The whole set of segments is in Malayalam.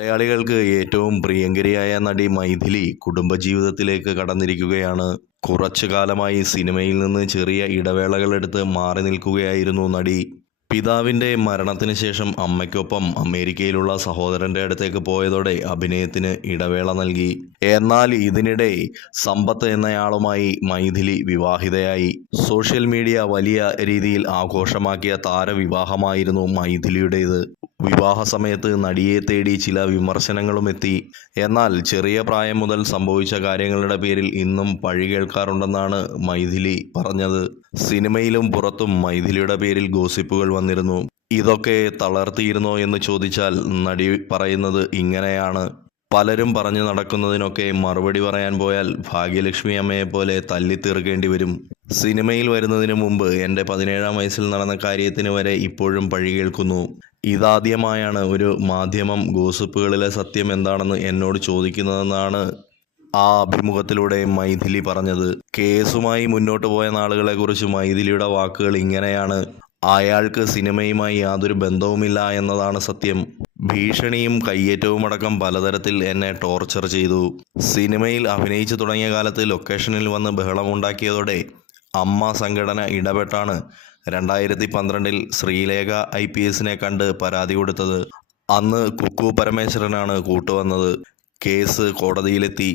മലയാളികൾക്ക് ഏറ്റവും പ്രിയങ്കരിയായ നടി മൈഥിലി കുടുംബജീവിതത്തിലേക്ക് കടന്നിരിക്കുകയാണ്. കുറച്ചു കാലമായി സിനിമയിൽ നിന്ന് ചെറിയ ഇടവേളകളെടുത്ത് മാറി നിൽക്കുകയായിരുന്നു നടി. പിതാവിന്റെ മരണത്തിന് ശേഷം അമ്മയ്ക്കൊപ്പം അമേരിക്കയിലുള്ള സഹോദരന്റെ അടുത്തേക്ക് പോയതോടെ അഭിനയത്തിന് ഇടവേള നൽകി. എന്നാൽ ഇതിനിടെ സമ്പത്ത് എന്നയാളുമായി മൈഥിലി വിവാഹിതയായി. സോഷ്യൽ മീഡിയ വലിയ രീതിയിൽ ആഘോഷമാക്കിയ താരവിവാഹമായിരുന്നു മൈഥിലിയുടേത്. വിവാഹ സമയത്ത് നടിയെ തേടി ചില വിമർശനങ്ങളും എത്തി. എന്നാൽ ചെറിയ പ്രായം മുതൽ സംഭവിച്ച കാര്യങ്ങളുടെ പേരിൽ ഇന്നും പഴി കേൾക്കാറുണ്ടെന്നാണ് മൈഥിലി പറഞ്ഞത്. സിനിമയിലും പുറത്തും മൈഥിലിയുടെ പേരിൽ ഗോസിപ്പുകൾ വന്നിരുന്നു. ഇതൊക്കെ തളർത്തിയിരുന്നോ എന്ന് ചോദിച്ചാൽ നടി പറയുന്നത് ഇങ്ങനെയാണ്. പലരും പറഞ്ഞു നടക്കുന്നതിനൊക്കെ മറുപടി പറയാൻ പോയാൽ ഭാഗ്യലക്ഷ്മി അമ്മയെ പോലെ തല്ലിത്തീർക്കേണ്ടി വരും. സിനിമയിൽ വരുന്നതിന് മുമ്പ് എന്റെ പതിനേഴാം വയസ്സിൽ നടന്ന കാര്യത്തിന് വരെ ഇപ്പോഴും പഴി കേൾക്കുന്നു. ഇതാദ്യമായാണ് ഒരു മാധ്യമം ഗോസിപ്പുകളിലെ സത്യം എന്താണെന്ന് എന്നോട് ചോദിക്കുന്നതെന്നാണ് ആ അഭിമുഖത്തിലൂടെ മൈഥിലി പറഞ്ഞത്. കേസുമായി മുന്നോട്ട് പോയ നാളുകളെക്കുറിച്ച് മൈഥിലിയുടെ വാക്കുകൾ ഇങ്ങനെയാണ്. അയാൾക്ക് സിനിമയുമായി യാതൊരു ബന്ധവുമില്ല എന്നതാണ് സത്യം. ഭീഷണിയും കയ്യേറ്റവുമടക്കം പലതരത്തിൽ എന്നെ ടോർച്ചർ ചെയ്തു. സിനിമയിൽ അഭിനയിച്ചു തുടങ്ങിയ കാലത്ത് ലൊക്കേഷനിൽ വന്ന് ബഹളമുണ്ടാക്കിയതോടെ അമ്മ സംഘടന ഇടപെട്ടാണ് രണ്ടായിരത്തി പന്ത്രണ്ടിൽ ശ്രീലേഖ ഐ പി എസിനെ കണ്ട് പരാതി കൊടുത്തത്. അന്ന് കുക്കു പരമേശ്വരനാണ് കൂട്ടുവന്നത്. കേസ് കോടതിയിലെത്തി.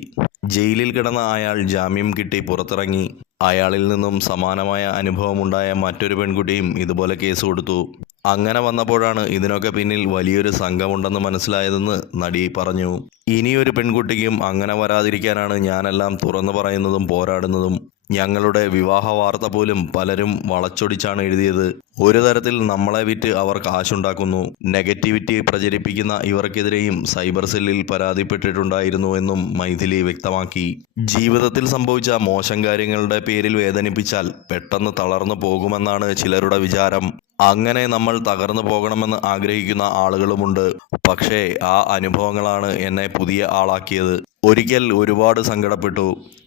ജയിലിൽ കിടന്ന അയാൾ ജാമ്യം കിട്ടി പുറത്തിറങ്ങി. അയാളിൽ നിന്നും സമാനമായ അനുഭവമുണ്ടായ മറ്റൊരു പെൺകുട്ടിയും ഇതുപോലെ കേസ് കൊടുത്തു. അങ്ങനെ വന്നപ്പോഴാണ് ഇതിനൊക്കെ പിന്നിൽ വലിയൊരു സംഘമുണ്ടെന്ന് മനസ്സിലായതെന്ന് നടി പറഞ്ഞു. ഇനിയൊരു പെൺകുട്ടിക്കും അങ്ങനെ വരാതിരിക്കാനാണ് ഞാനെല്ലാം തുറന്നു പറയുന്നതും പോരാടുന്നതും. ഞങ്ങളുടെ വിവാഹ വാർത്ത പോലും പലരും വളച്ചൊടിച്ചാണ് എഴുതിയത്. ഒരു തരത്തിൽ നമ്മളെ വിറ്റ് അവർ കാശുണ്ടാക്കുന്നു. നെഗറ്റിവിറ്റി പ്രചരിപ്പിക്കുന്ന ഇവർക്കെതിരെയും സൈബർ സെല്ലിൽ പരാതിപ്പെട്ടിട്ടുണ്ടായിരുന്നു എന്നും മൈഥിലി വ്യക്തമാക്കി. ജീവിതത്തിൽ സംഭവിച്ച മോശം കാര്യങ്ങളുടെ പേരിൽ വേദനിപ്പിച്ചാൽ പെട്ടെന്ന് തളർന്നു പോകുമെന്നാണ് ചിലരുടെ വിചാരം. അങ്ങനെ നമ്മൾ തകർന്നു പോകണമെന്ന് ആഗ്രഹിക്കുന്ന ആളുകളുമുണ്ട്. പക്ഷേ ആ അനുഭവങ്ങളാണ് എന്നെ പുതിയ ആളാക്കിയത്. ഒരിക്കൽ ഒരുപാട് സങ്കടപ്പെട്ടു.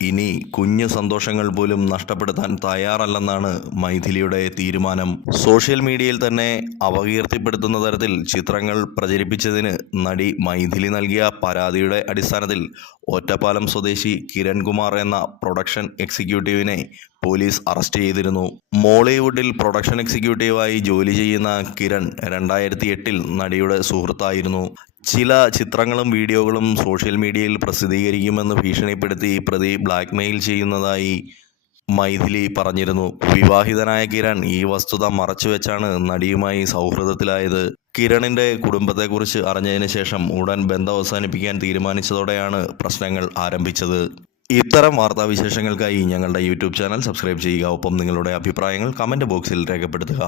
ഇനി കുഞ്ഞു സന്തോഷങ്ങൾ പോലും നഷ്ടപ്പെടുത്താൻ തയ്യാറല്ലെന്നാണ് മൈഥിലിയുടെ തീരുമാനം. സോഷ്യൽ മീഡിയയിൽ തന്നെ അപകീർത്തിപ്പെടുത്തുന്ന തരത്തിൽ ചിത്രങ്ങൾ പ്രചരിപ്പിച്ചതിന് നടി മൈഥിലി നൽകിയ പരാതിയുടെ അടിസ്ഥാനത്തിൽ ഒറ്റപ്പാലം സ്വദേശി കിരൺകുമാർ എന്ന പ്രൊഡക്ഷൻ എക്സിക്യൂട്ടീവിനെ പോലീസ് അറസ്റ്റ് ചെയ്തിരുന്നു. മോളിവുഡിൽ പ്രൊഡക്ഷൻ എക്സിക്യൂട്ടീവായി ജോലി ചെയ്യുന്ന കിരൺ രണ്ടായിരത്തി എട്ടിൽ നടിയുടെ സുഹൃത്തായിരുന്നു. ചില ചിത്രങ്ങളും വീഡിയോകളും സോഷ്യൽ മീഡിയയിൽ പ്രസിദ്ധീകരിക്കുമെന്ന് ഭീഷണിപ്പെടുത്തി പ്രതി ബ്ലാക്ക്മെയിൽ ചെയ്യുന്നതായി മൈഥിലി പറഞ്ഞിരുന്നു. വിവാഹിതനായ കിരൺ ഈ വസ്തുത മറച്ചുവെച്ചാണ് നടിയുമായി സൗഹൃദത്തിലായത്. കിരണിന്റെ കുടുംബത്തെക്കുറിച്ച് അറിഞ്ഞതിന് ശേഷം ഉടൻ ബന്ധം അവസാനിപ്പിക്കാൻ തീരുമാനിച്ചതോടെയാണ് പ്രശ്നങ്ങൾ ആരംഭിച്ചത്. ഇത്തരം വാർത്താവിശേഷങ്ങൾക്കായി ഞങ്ങളുടെ യൂട്യൂബ് ചാനൽ സബ്സ്ക്രൈബ് ചെയ്യുക. ഒപ്പം നിങ്ങളുടെ അഭിപ്രായങ്ങൾ കമന്റ് ബോക്സിൽ രേഖപ്പെടുത്തുക.